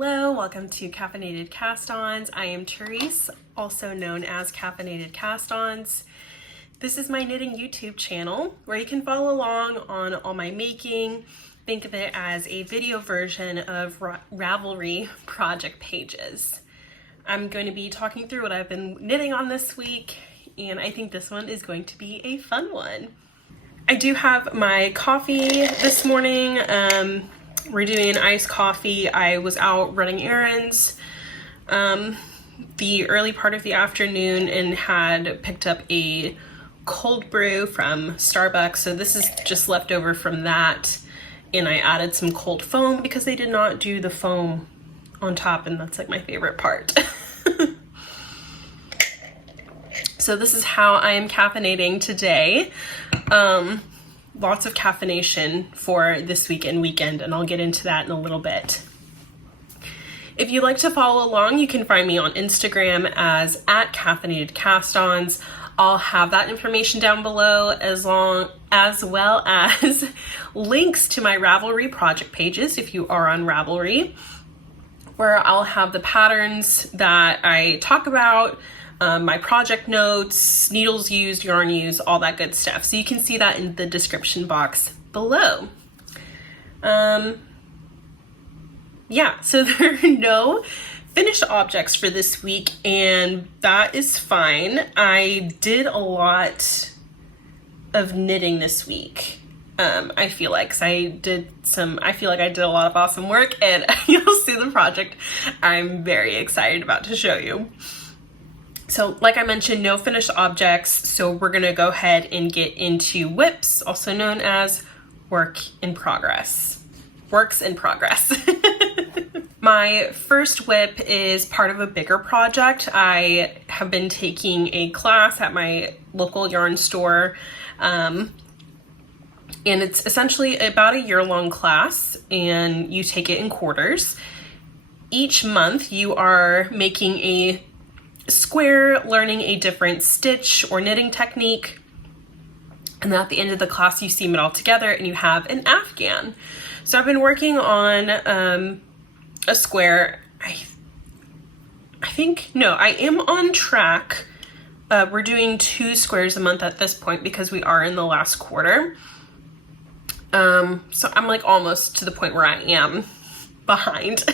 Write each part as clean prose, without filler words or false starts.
Hello, welcome to Caffeinated Cast-Ons. I am Therese, also known as Caffeinated Cast-Ons. This is my knitting YouTube channel where you can follow along on all my making. Think of it as a video version of Ravelry project pages. I'm going to be talking through what I've been knitting on this week, and I think this one is going to be a fun one. I do have my coffee this morning. We're doing an iced coffee. I was out running errands the early part of the afternoon and had picked up a cold brew from Starbucks. So this is just leftover from that. And I added some cold foam because they did not do the foam on top, and that's like my favorite part. So this is how I am caffeinating today. Lots of caffeination for this week and weekend, and I'll get into that in a little bit. If you'd like to follow along, you can find me on Instagram as @CaffeinatedCastOns. I'll have that information down below as well as links to my Ravelry project pages if you are on Ravelry, where I'll have the patterns that I talk about, my project notes, needles used, yarn used, all that good stuff. So you can see that in the description box below. Yeah, so there are no finished objects for this week, and that is fine. I did a lot of knitting this week. I feel like, 'cause I feel like I did a lot of awesome work, and you'll see the project I'm very excited about to show you. So like I mentioned, no finished objects, so we're gonna go ahead and get into whips, also known as works in progress. My first whip is part of a bigger project. I have been taking a class at my local yarn store, and it's essentially about a year-long class, and you take it in quarters. Each month you are making a square, learning a different stitch or knitting technique, and then at the end of the class you seam it all together and you have an afghan. So I've been working on a square. I am on track. We're doing 2 squares a month at this point because we are in the last quarter. So I'm like almost to the point where I am behind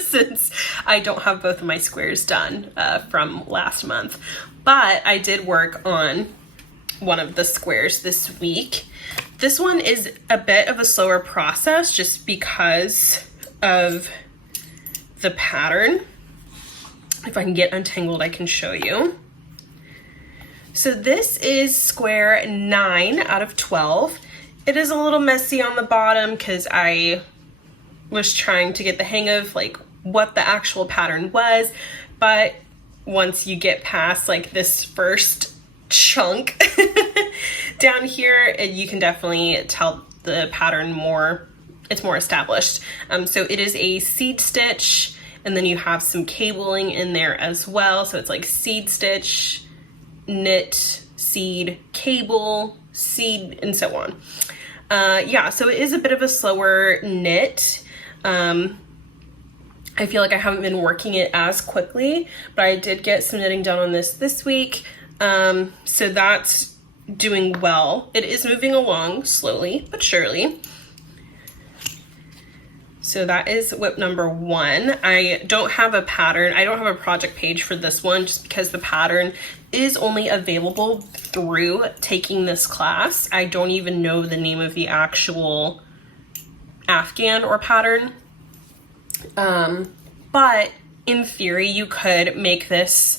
since I don't have both of my squares done from last month. But I did work on one of the squares this week. This one is a bit of a slower process just because of the pattern. If I can get untangled, I can show you. So this is square 9 out of 12. It is a little messy on the bottom because I was trying to get the hang of like what the actual pattern was, but once you get past like this first chunk down here, you can definitely tell the pattern it's more established. So it is a seed stitch, and then you have some cabling in there as well. So it's like seed stitch, knit, seed, cable, seed, and so on. Yeah, so it is a bit of a slower knit. I feel like I haven't been working it as quickly, but I did get some knitting done on this week. So that's doing well. It is moving along slowly but surely. So that is whip number 1. I don't have a pattern. I don't have a project page for this one just because the pattern is only available through taking this class. I don't even know the name of the actual afghan or pattern. But in theory, you could make this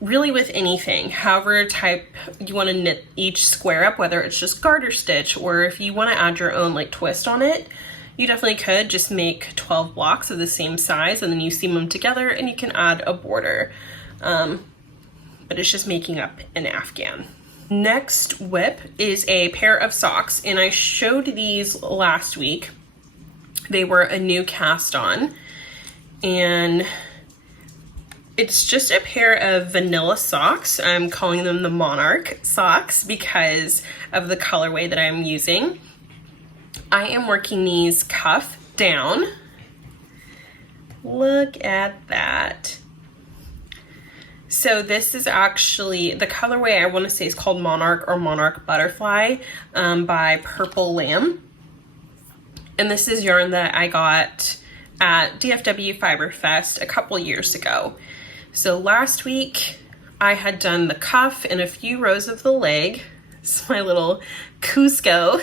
really with anything, however type you want to knit each square up, whether it's just garter stitch or if you want to add your own like twist on it. You definitely could just make 12 blocks of the same size and then you seam them together and you can add a border. But it's just making up an afghan. Next whip is a pair of socks, and I showed these last week. They were a new cast on, and it's just a pair of vanilla socks. I'm calling them the Monarch socks because of the colorway that I'm using. I am working these cuff down, Look at that. So this is actually, the colorway I want to say is called Monarch or Monarch Butterfly by Purple Lamb. And this is yarn that I got at DFW Fiber Fest a couple years ago. So last week I had done the cuff and a few rows of the leg. It's my little Cusco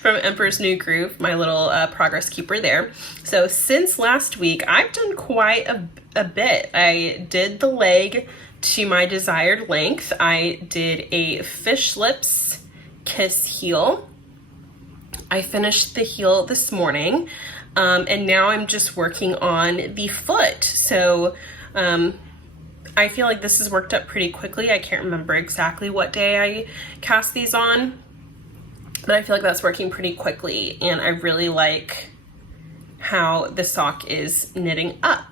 from Emperor's New Groove, my little progress keeper there. So since last week, I've done quite a bit. I did the leg to my desired length. I did a fish lips kiss heel. I finished the heel this morning, and now I'm just working on the foot. So I feel like this has worked up pretty quickly. I can't remember exactly what day I cast these on, but I feel like that's working pretty quickly, and I really like how the sock is knitting up.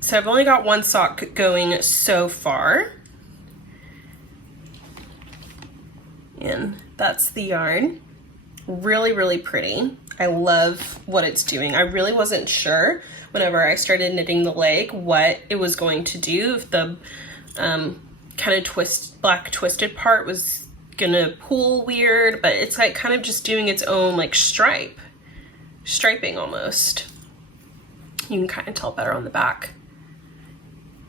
So I've only got one sock going so far, and that's the yarn. Really, really pretty. I love what it's doing. I really wasn't sure whenever I started knitting the leg what it was going to do, if the kind of black twisted part was gonna pull weird, but it's like kind of just doing its own like striping almost. You can kind of tell better on the back.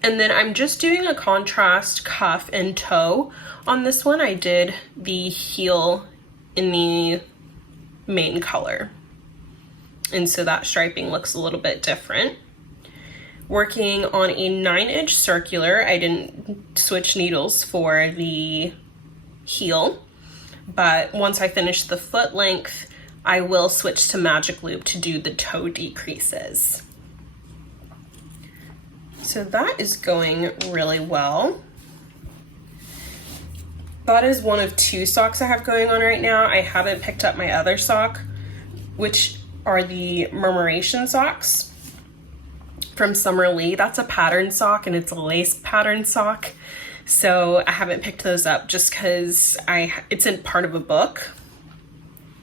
And then I'm just doing a contrast cuff and toe on this one. I did the heel in the main color, and so that striping looks a little bit different. Working on a 9-inch circular. I didn't switch needles for the heel, but once I finish the foot length, I will switch to magic loop to do the toe decreases. So that is going really well. That is one of 2 socks I have going on right now. I haven't picked up my other sock, which are the Murmuration socks from Summer Lee. That's a pattern sock, and it's a lace pattern sock. So I haven't picked those up just because it's in part of a book.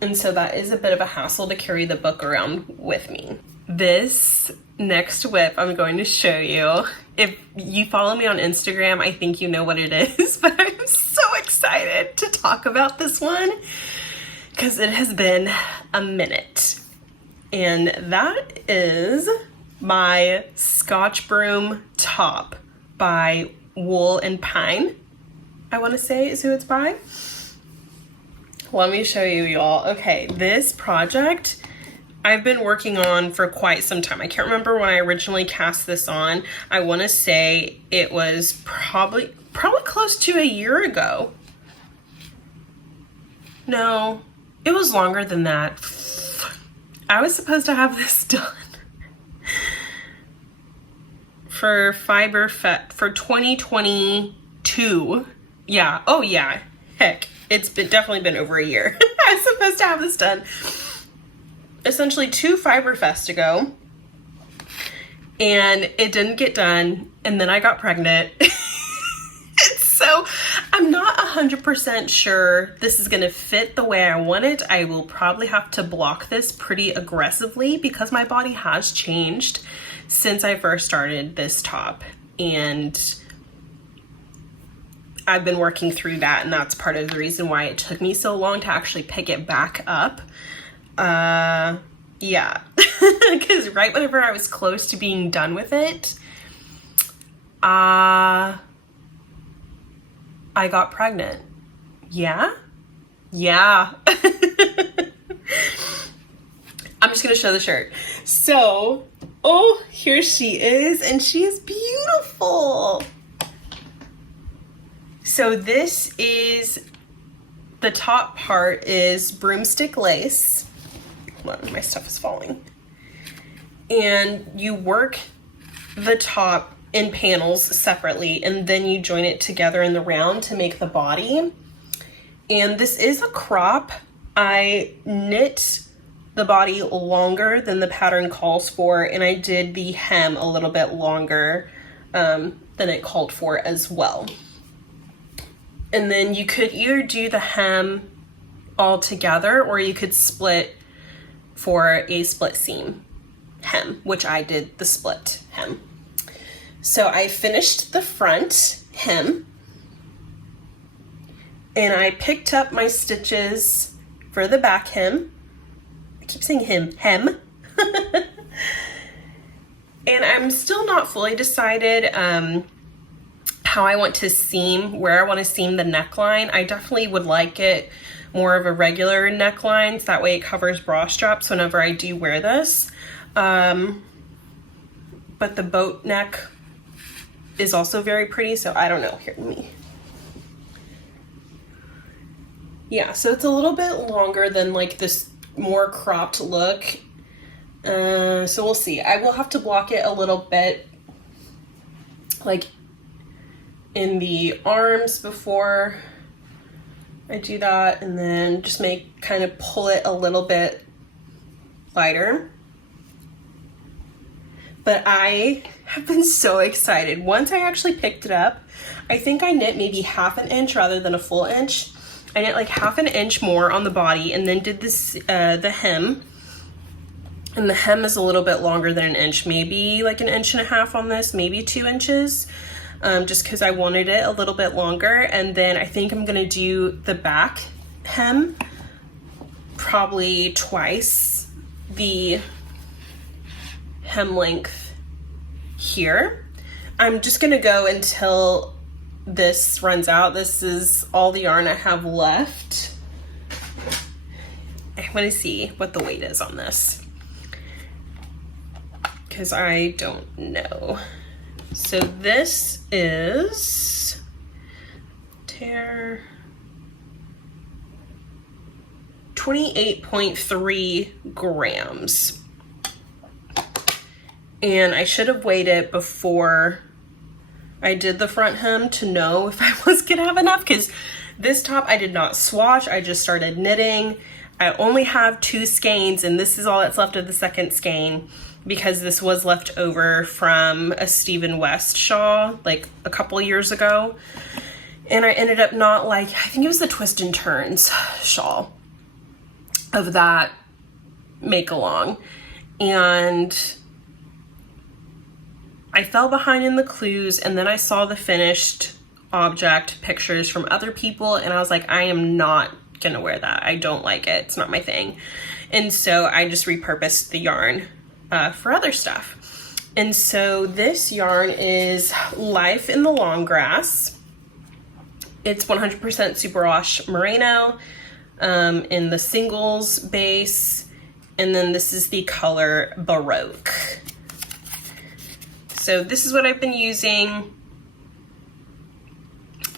And so that is a bit of a hassle to carry the book around with me. This next whip I'm going to show you. If you follow me on Instagram, I think you know what it is, but I'm so excited to talk about this one because it has been a minute. And that is my Scotchbroom top by Wool and Pine, I want to say is who it's by. Let me show you, y'all. Okay, this project I've been working on for quite some time. I can't remember when I originally cast this on. I want to say it was probably close to a year ago. No, it was longer than that. I was supposed to have this done for Fiber Fest for 2022. Yeah. Oh yeah. Heck, it's definitely been over a year. I was supposed to have this done essentially 2 Fiber Fest ago, and it didn't get done, and then I got pregnant. So I'm not 100% sure this is gonna fit the way I want it. I will probably have to block this pretty aggressively because my body has changed since I first started this top, and I've been working through that, and that's part of the reason why it took me so long to actually pick it back up. Yeah, because right whenever I was close to being done with it, I got pregnant. Yeah. I'm just gonna show the shirt. So, oh, here she is, and she is beautiful. So this is, the top part is broomstick lace. Hold on, my stuff is falling. And you work the top in panels separately, and then you join it together in the round to make the body. And this is a crop. I knit the body longer than the pattern calls for, and I did the hem a little bit longer than it called for as well. And then you could either do the hem all together, or you could split for a split seam hem, which I did the split hem. So I finished the front hem, and I picked up my stitches for the back hem. I keep saying hem. And I'm still not fully decided how I want to seam, where I want to seam the neckline. I definitely would like it more of a regular neckline, so that way it covers bra straps whenever I do wear this. But the boat neck is also very pretty, so I don't know. Here, yeah, so it's a little bit longer than like this more cropped look. So we'll see. I will have to block it a little bit, like in the arms before I do that, and then just kind of pull it a little bit lighter. But I have been so excited. Once I actually picked it up, I think I knit maybe half an inch rather than a full inch. I knit like half an inch more on the body, and then did this the hem. And the hem is a little bit longer than an inch, maybe like an inch and a half on this, maybe 2 inches, just because I wanted it a little bit longer. And then I think I'm gonna do the back hem probably twice the hem length here. I'm just gonna go until this runs out. This is all the yarn I have left. I want to see what the weight is on this, because I don't know. So this is 28.3 grams. And I should have weighed it before I did the front hem to know if I was gonna have enough, because this top I did not swatch. I just started knitting. I only have 2 skeins, and this is all that's left of the second skein, because this was left over from a Stephen West shawl like a couple years ago. And I ended up not I think it was the Twist and Turns shawl of that make along. And I fell behind in the clues, and then I saw the finished object pictures from other people, and I was like, I am not gonna wear that. I don't like it. It's not my thing. And so I just repurposed the yarn for other stuff. And so this yarn is Life in the Long Grass. It's 100% superwash merino in the singles base, and then this is the color Baroque. So this is what I've been using,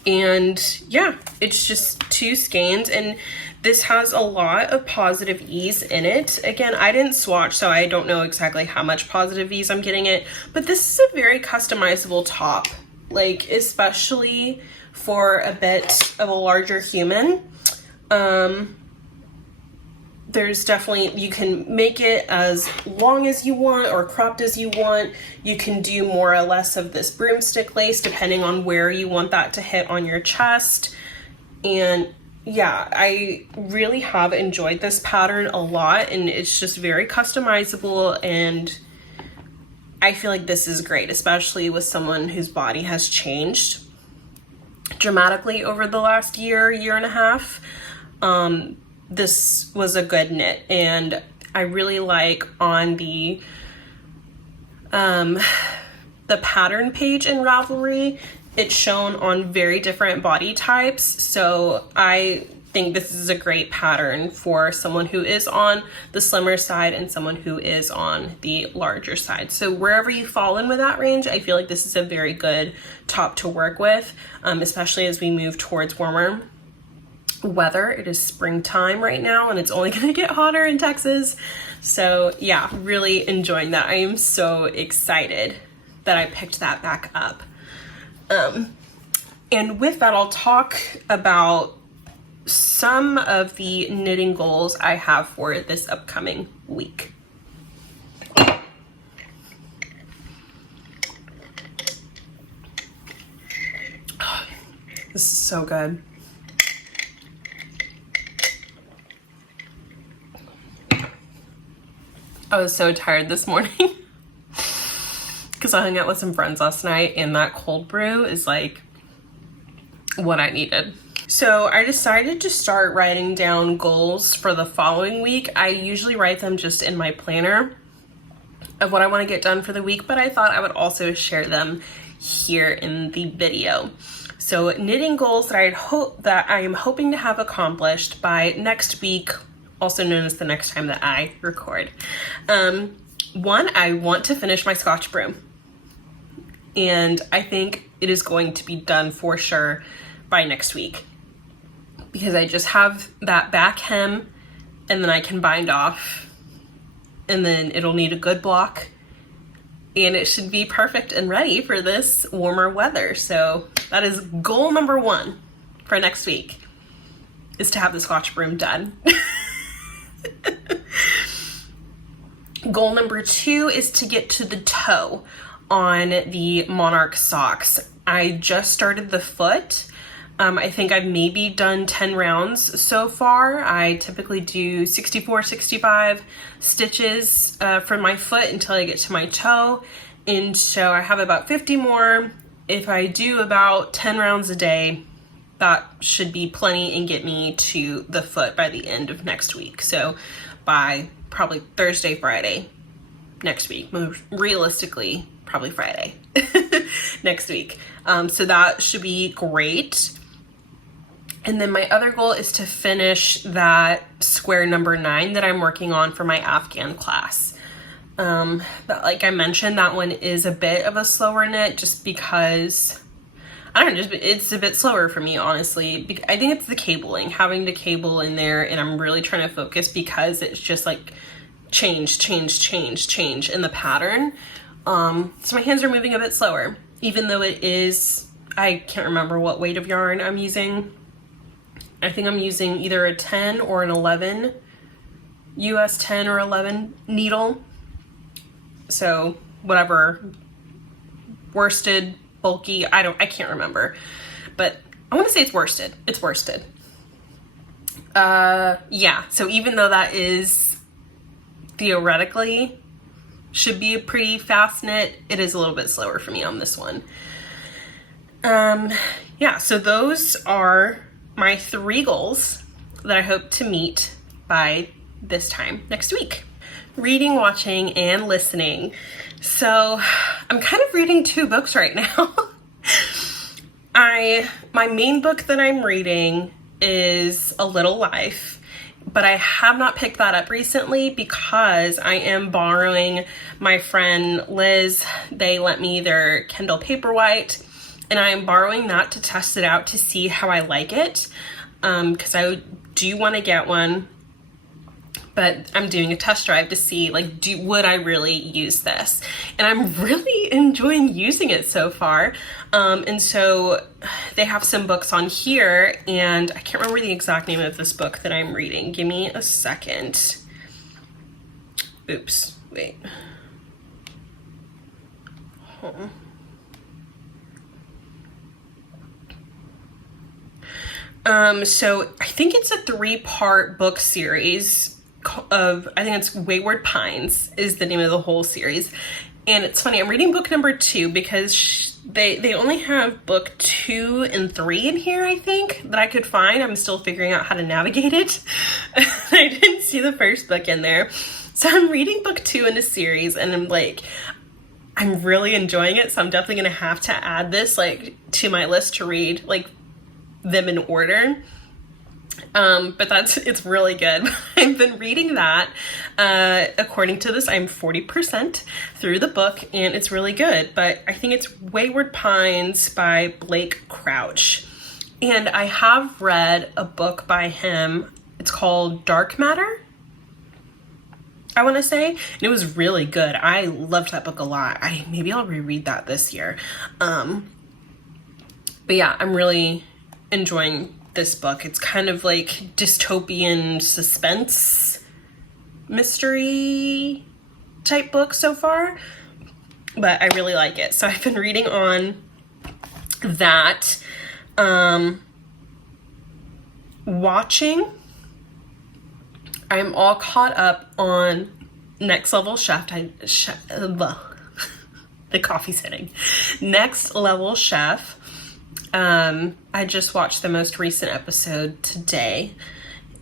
and yeah, it's just 2 skeins, and this has a lot of positive ease in it. Again, I didn't swatch, so I don't know exactly how much positive ease I'm getting it, but this is a very customizable top, like especially for a bit of a larger human. There's definitely, you can make it as long as you want or cropped as you want. You can do more or less of this broomstick lace depending on where you want that to hit on your chest. And yeah, I really have enjoyed this pattern a lot, and it's just very customizable, and I feel like this is great, especially with someone whose body has changed dramatically over the last year and a half. This was a good knit, and I really like on the pattern page in Ravelry, it's shown on very different body types. So I think this is a great pattern for someone who is on the slimmer side and someone who is on the larger side. So wherever you fall in with that range, I feel like this is a very good top to work with, especially as we move towards warmer weather. It is springtime right now, and it's only gonna get hotter in Texas. So yeah, really enjoying that. I am so excited that I picked that back up. And with that, I'll talk about some of the knitting goals I have for this upcoming week. Oh, this is so good. I was so tired this morning because I hung out with some friends last night, and that cold brew is like what I needed. So I decided to start writing down goals for the following week. I usually write them just in my planner of what I want to get done for the week, but I thought I would also share them here in the video. So knitting goals that I am hoping to have accomplished by next week, also known as the next time that I record. One, I want to finish my Scotchbroom, and I think it is going to be done for sure by next week, because I just have that back hem and then I can bind off, and then it'll need a good block, and it should be perfect and ready for this warmer weather. So that is goal number one for next week, is to have the Scotchbroom done. Goal number two is to get to the toe on the Monarch socks. I just started the foot. I think I've maybe done 10 rounds so far. I typically do 64, 65 stitches from my foot until I get to my toe. And so I have about 50 more. If I do about 10 rounds a day, that should be plenty and get me to the foot by the end of next week. So by probably Thursday, Friday next week, realistically, probably Friday next week. So that should be great. And then my other goal is to finish that square number 9 that I'm working on for my Afghan class. But like I mentioned, that one is a bit of a slower knit just because, I don't know, it's a bit slower for me, honestly. I think it's the cabling, having the cable in there, and I'm really trying to focus because it's just like change in the pattern. So my hands are moving a bit slower, even though it is, I can't remember what weight of yarn I'm using. I think I'm using either a 10 or an 11, US 10 or 11 needle. So whatever, worsted, bulky, I can't remember, but I want to say it's worsted. It's worsted. Yeah, so even though that is theoretically should be a pretty fast knit, it is a little bit slower for me on this one. Yeah, so those are my 3 goals that I hope to meet by this time next week. Reading, watching, and listening. So I'm kind of reading 2 books right now. My main book that I'm reading is A Little Life, but I have not picked that up recently because I am borrowing my friend Liz. They lent me their Kindle Paperwhite, and I am borrowing that to test it out to see how I like it, because I do want to get one, but I'm doing a test drive to see, like, would I really use this? And I'm really enjoying using it so far. And so they have some books on here, and I can't remember the exact name of this book that I'm reading. Give me a second. Oops, wait. So I think it's a 3-part book series of, I think it's Wayward Pines is the name of the whole series. And it's funny, I'm reading book number 2 because they only have book 2 and 3 in here, I think, that I could find. I'm still figuring out how to navigate it. I didn't see the first book in there. So I'm reading book 2 in a series, and I'm really enjoying it. So I'm definitely going to have to add this, like, to my list to read, like, them in order. But it's really good. I've been reading that. According to this, I'm 40% through the book, and it's really good. But I think it's Wayward Pines by Blake Crouch. And I have read a book by him. It's called Dark Matter, I want to say. And it was really good. I loved that book a lot. Maybe I'll reread that this year. But yeah, I'm really enjoying this book. It's kind of like dystopian suspense mystery type book so far, but I really like it. So I've been reading on that. Watching, I'm all caught up on Next Level Chef, the coffee's hitting. Next Level Chef. I just watched the most recent episode today,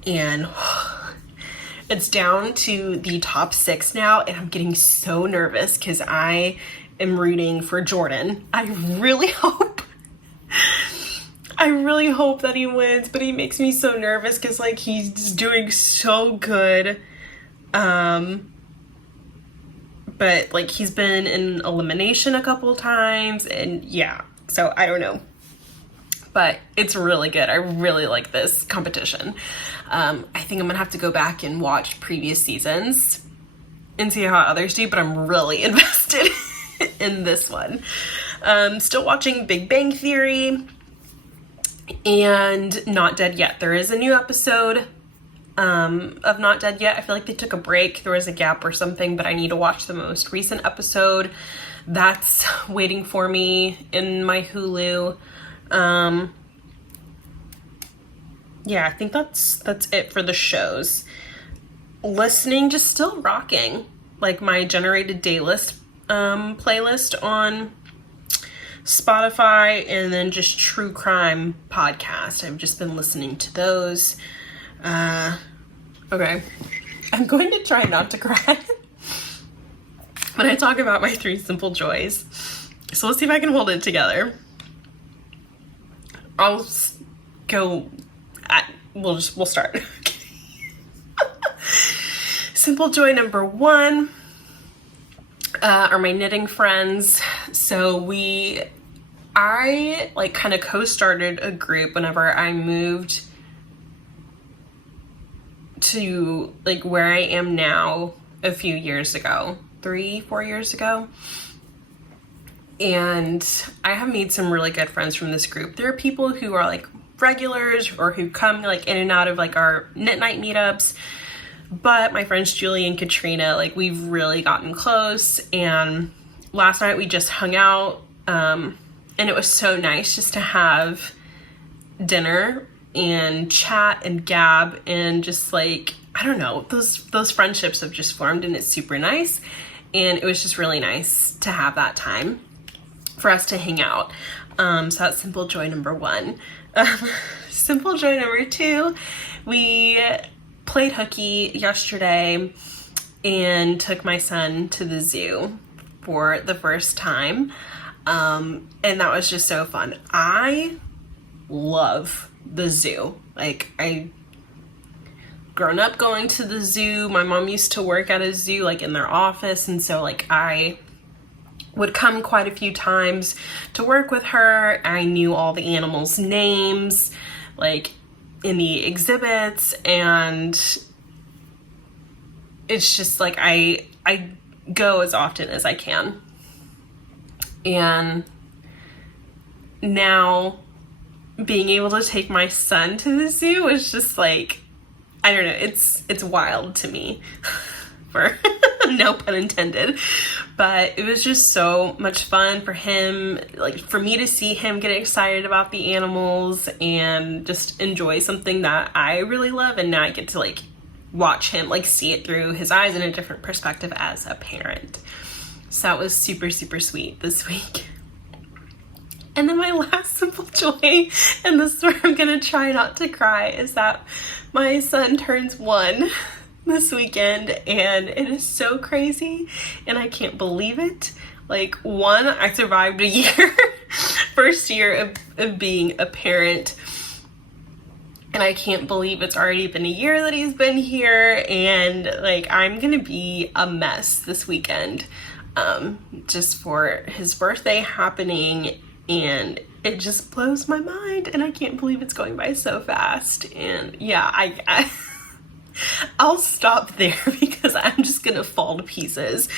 and it's down to the top 6 now, and I'm getting so nervous because I am rooting for Jordan. I really hope that he wins, but he makes me so nervous because, like, he's doing so good. But, like, he's been in elimination a couple times, and yeah, so I don't know. But it's really good. I really like this competition. I think I'm gonna have to go back and watch previous seasons and see how others do, but I'm really invested in this one. Still watching Big Bang Theory and Not Dead Yet. There is a new episode of Not Dead Yet. I feel like they took a break. There was a gap or something, but I need to watch the most recent episode. That's waiting for me in my Hulu. Yeah, I think that's it for the shows. Listening, just still rocking, like, my generated Daylist playlist on Spotify, and then just true crime podcast. I've just been listening to those. Okay, I'm going to try not to cry when I talk about my 3 simple joys. So let's see if I can hold it together. I'll go. We'll start. Simple joy number 1 are my knitting friends. So I like kind of co-started a group whenever I moved to, like, where I am now a few years ago, 3-4 years ago. And I have made some really good friends from this group. There are people who are, like, regulars or who come, like, in and out of, like, our knit night meetups. But my friends Julie and Katrina, like, we've really gotten close. And last night we just hung out. And it was so nice just to have dinner and chat and gab and just, like, I don't know, those friendships have just formed, and it's super nice. And it was just really nice to have that time for us to hang out. So that's simple joy number 1. Simple joy number 2, we played hooky yesterday and took my son to the zoo for the first time. And that was just so fun. I love the zoo. Like, I grown up going to the zoo. My mom used to work at a zoo, like, in their office, and so, like, I would come quite a few times to work with her. I knew all the animals' names, like, in the exhibits, and it's just like I go as often as I can. And now being able to take my son to the zoo is just, like, I don't know, it's wild to me for no pun intended, but it was just so much fun for him, like, for me to see him get excited about the animals and just enjoy something that I really love, and now I get to, like, watch him, like, see it through his eyes in a different perspective as a parent. So that was super, super sweet this week. And then my last simple joy, and this is where I'm gonna try not to cry, is that my son turns 1 this weekend, and it is so crazy, and I can't believe it. Like, 1, I survived a year, first year of being a parent, and I can't believe it's already been a year that he's been here, and, like, I'm gonna be a mess this weekend, just for his birthday happening, and it just blows my mind, and I can't believe it's going by so fast. And yeah, I'll stop there because I'm just gonna fall to pieces.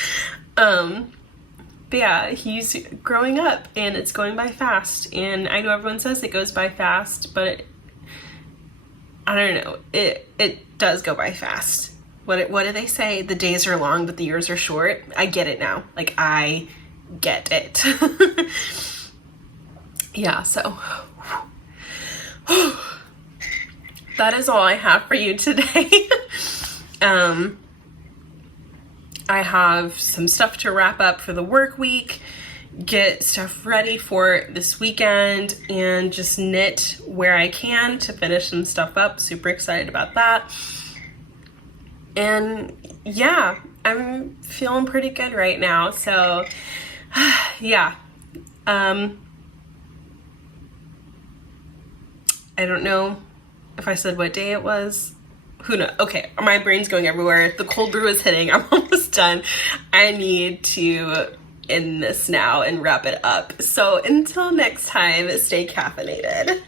But yeah, he's growing up, and it's going by fast, and I know everyone says it goes by fast, but I don't know, it does go by fast. What do they say? The days are long, but the years are short. I get it now. Like, I get it. Yeah, so that is all I have for you today. I have some stuff to wrap up for the work week, get stuff ready for this weekend, and just knit where I can to finish some stuff up. Super excited about that. And yeah, I'm feeling pretty good right now. So yeah, I don't know if I said what day it was. Who knows? Okay, my brain's going everywhere. The cold brew is hitting. I'm almost done. I need to end this now and wrap it up. So until next time, stay caffeinated.